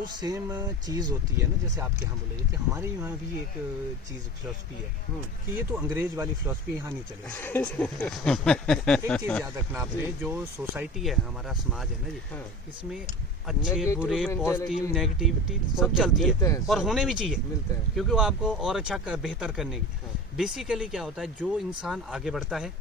जो सेम चीज़ होती है ना, जैसे आपके यहाँ बोले जाते, हमारे यहाँ भी एक चीज़ फिलॉसफी है कि ये तो अंग्रेज वाली फिलॉसफी यहाँ नहीं चलेगी। एक चीज़ याद रखना आपने, जो सोसाइटी है, हमारा समाज है ना जी, इसमें अच्छे बुरे पॉजिटिव नेगेटिविटी सब चलती है और होने भी चाहिए, क्योंकि वो आपको और अच्छा बेहतर करने की। बेसिकली क्या होता है, जो इंसान आगे बढ़ता है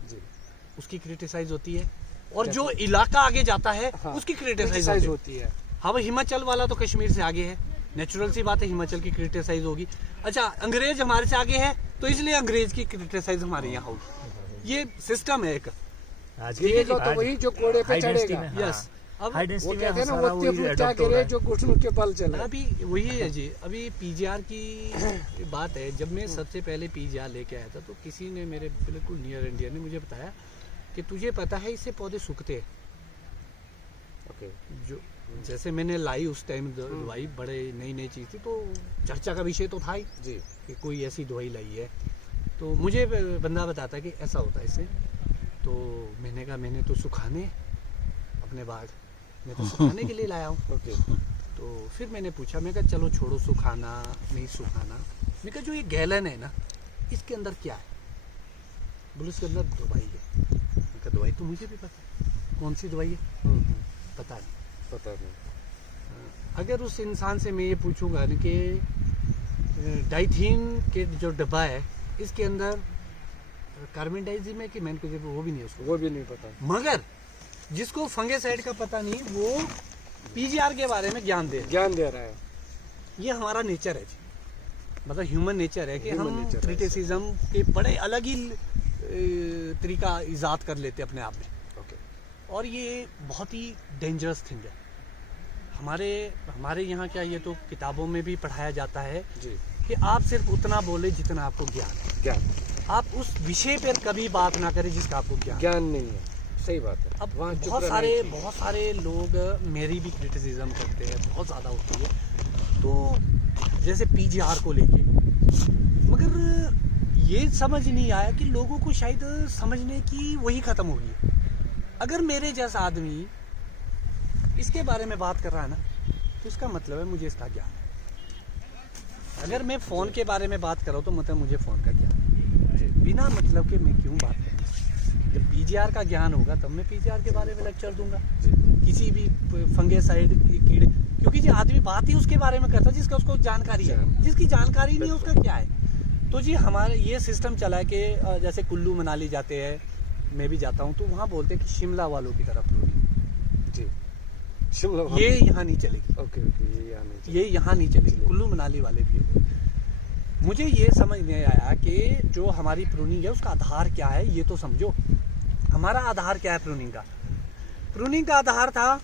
उसकी क्रिटिसाइज होती है, और जो इलाका आगे जाता है उसकी क्रिटिसाइज होती है। हाँ भाई, हिमाचल वाला तो कश्मीर से आगे है, नेचुरल सी बात है, हिमाचल की क्रिटिसाइज होगी। अच्छा, अंग्रेज हमारे से आगे है तो इसलिए अंग्रेज की क्रिटिसाइज हमारे यहाँ होगी। ये सिस्टम है एक। तो वही जो कोड़े पे चढ़ेगा। यस, अब वो कहते हैं ना, वो क्या गिरे जो घुटनों के बल चले। अभी वही है जी। अभी पीजीआर की बात है, जब मैं सबसे पहले पीजीआर लेके आया था तो किसी ने, मेरे बिल्कुल नियर इंडिया ने मुझे बताया कि तुझे पता है इससे पौधे सूखते हैं। ओके, जो जैसे मैंने लाई उस टाइम दवाई, बड़े नई नई चीज़ थी तो चर्चा का विषय तो था ही जी कि कोई ऐसी दवाई लाई है। तो मुझे बंदा बताता कि ऐसा होता है इससे। तो मैंने कहा मैंने तो सुखाने अपने बाग, मैं तो सुखाने के लिए लाया हूँ। ओके, तो फिर मैंने पूछा, मैं कहा चलो छोड़ो सुखाना नहीं सुखाना, मैं कहा जो ये गैलन है ना, इसके अंदर क्या है? बोले उसके अंदर दवाई है। मैं कहा दवाई तो मुझे भी पता है, कौन सी दवाई है पता नहीं। अगर उस इंसान से मैं ये पूछूंगा ना कि डाइथीन के जो डब्बा है इसके अंदर कार्बेंडाइजिम है कि मैन को, वो भी नहीं है उसको, वो भी नहीं पता। मगर जिसको फंगेसाइड का पता नहीं, वो पीजीआर के बारे में ज्ञान दे रहा है। ये हमारा नेचर है जी, मतलब ह्यूमन नेचर है कि हम क्रिटिसिज्म के बड़े अलग ही तरीका इजाद कर लेते अपने आप में। और ये बहुत ही डेंजरस थिंग है। हमारे यहाँ क्या, ये तो किताबों में भी पढ़ाया जाता है जी कि आप सिर्फ उतना बोले जितना आपको ज्ञान है। आप उस विषय पर कभी बात ना करें जिसका आपको ज्ञान नहीं है। सही बात है। अब बहुत सारे लोग मेरी भी क्रिटिसिज्म करते हैं, बहुत ज़्यादा होती है। तो जैसे पीजीआर को लेके, मगर ये समझ नहीं आया कि लोगों को शायद समझने की वही ख़त्म होगी। अगर मेरे जैसा आदमी इसके बारे में बात कर रहा है ना, तो इसका मतलब है मुझे इसका ज्ञान है। अगर मैं फ़ोन के बारे में बात कर रहा हूँ तो मतलब मुझे फ़ोन का ज्ञान है। बिना मतलब के मैं क्यों बात करूँ? जब पीजीआर का ज्ञान होगा तब मैं पीजीआर के बारे में लेक्चर दूंगा, किसी भी फंगेसाइड कीड़े, क्योंकि जो आदमी बात ही उसके बारे में करता है जिसका उसको जानकारी है। जिसकी जानकारी नहीं है उसका क्या है? तो जी हमारे ये सिस्टम चला है कि जैसे कुल्लू मनाली जाते हैं, मैं भी जाता हूँ, तो वहाँ बोलते हैं कि शिमला वालों की तरफ जी, शिमला ये यहाँ नहीं चलेगी। ओके, ये यहाँ नहीं चलेगी। कुल्लू मनाली वाले भी होते। मुझे ये समझ नहीं आया कि जो हमारी प्रूनिंग है उसका आधार क्या है, ये तो समझो। हमारा आधार क्या है प्रूनिंग का? प्रूनिंग का आधार था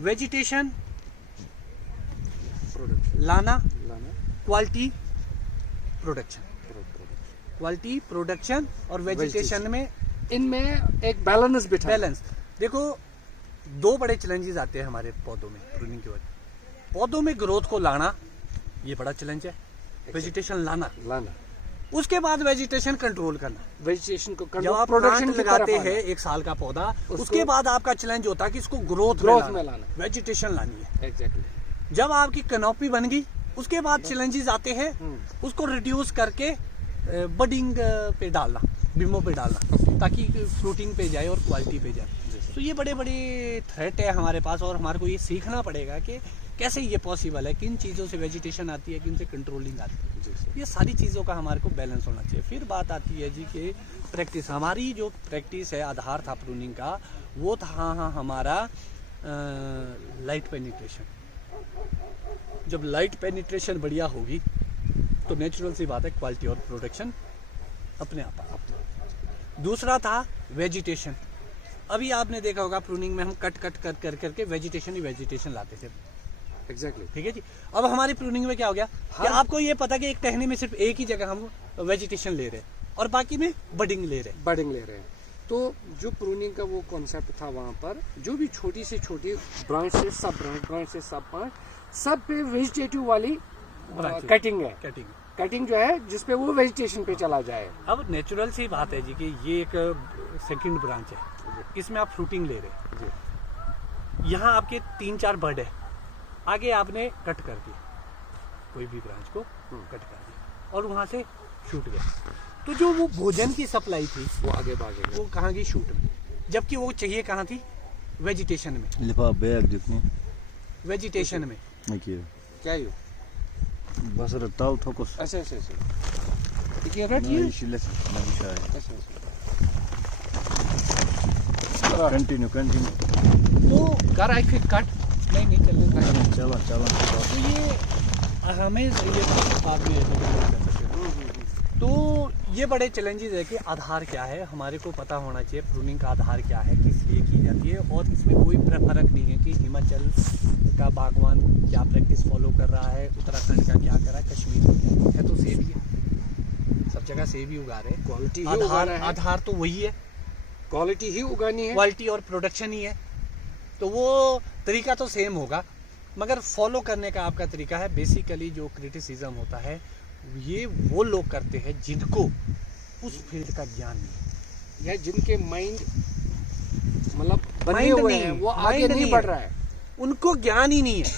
वेजिटेशन लाना, क्वालिटी प्रोडक्शन और वेजिटेशन में, इनमें एक बैलेंस देखो, दो बड़े चैलेंजेस आते हैं हमारे पौधों में प्रूनिंग की वजह। पौधों में ग्रोथ को लाना, ये बड़ा चैलेंज है। वेजिटेशन लाना, उसके बाद वेजिटेशन कंट्रोल करना। वेजिटेशन को जब आप प्रोडक्शन लगाते हैं 1 साल का पौधा, उसके बाद आपका चैलेंज होता है कि इसको ग्रोथ में लाना, वेजिटेशन लानी है। एग्जैक्टली। जब आपकी कैनोपी बन गई, उसके बाद चैलेंजेस आते हैं उसको रिड्यूस करके बडिंग पे डालना, बिम्बों पे डालना, ताकि फ्रूटिंग पे जाए और क्वालिटी पे जाए। तो ये बड़े बड़े थ्रेट है हमारे पास, और हमारे को ये सीखना पड़ेगा कि कैसे ये पॉसिबल है, किन चीज़ों से वेजिटेशन आती है, किन से कंट्रोलिंग आती है। ये सारी चीज़ों का हमारे को बैलेंस होना चाहिए। फिर बात आती है जी कि प्रैक्टिस, हमारी जो प्रैक्टिस है, आधार था प्रूनिंग का, वो था हमारा लाइट पेनिट्रेशन। जब लाइट पेनिट्रेशन बढ़िया होगी तो नेचुरल सी बात है क्वालिटी और प्रोडक्शन अपने आप। दूसरा था वेजिटेशन। अभी आपने देखा होगा प्रूनिंग में हम कट करके वेजिटेशन ही वेजिटेशन लाते थे। एग्जैक्टली, ठीक है जी। अब हमारी प्रूनिंग में क्या हो गया कि आपको ये पता कि एक टहनी में सिर्फ एक ही जगह हम वेजिटेशन ले रहे हैं और बाकी में बडिंग ले रहे हैं। तो जो प्रूनिंग का वो कॉन्सेप्ट था, वहाँ पर जो भी छोटी से छोटी ब्रांच से सब ब्रांच सब पे वेजिटेटिव वाली कटिंग है। कटिंग जो है जिसपे वो वेजिटेशन पे चला जाए। अब नेचुरल सी बात है जी कि ये एक सेकंड ब्रांच है, इसमें आप फ्रूटिंग ले रहे हैं। यहाँ आपके 3-4 बर्ड है, आगे आपने कट कर दिया, कोई भी ब्रांच को कट कर दिया और वहां से शूट गया, तो जो वो भोजन की सप्लाई थी वो आगे भागेगा। वो कहाँ गई? शूट में। जबकि वो चाहिए कहाँ थी? वेजिटेशन में। लिफाफ बैग जितनी वेजिटेशन में क्या यू? बस रटाव ठोकस अच्छा अच्छा अच्छा। ये रट ये। अच्छा अच्छा। कंटिन्यू तो कर आई फिर कट नहीं चलने का। चला तो ये हमें ये आप भी कर सकते हो। तो ये बड़े चैलेंजेस है कि आधार क्या है, हमारे को पता होना चाहिए प्रूनिंग का आधार क्या है, किस लिए की जाती है, और इसमें कोई फर्क नहीं है कि हिमाचल का बागवान क्या प्रैक्टिस फॉलो कर रहा है, उत्तराखंड का क्या कर रहा है, कश्मीर में क्या है, तो सेब ही है, सब जगह सेब ही उगा रहे हैं। क्वालिटी ही आधार उगाना है। आधार तो वही है, क्वालिटी ही उगानी है। क्वालिटी और प्रोडक्शन ही है, तो वो तरीका तो सेम होगा, मगर फॉलो करने का आपका तरीका है। बेसिकली जो क्रिटिसिज्म होता है ये वो लोग करते हैं जिनको उस फील्ड का ज्ञान नहीं है, या जिनके माइंड मतलब बने Mind हुए नहीं, हैं, वो mind आगे नहीं नहीं बढ़ है। रहा है। उनको ज्ञान ही नहीं है।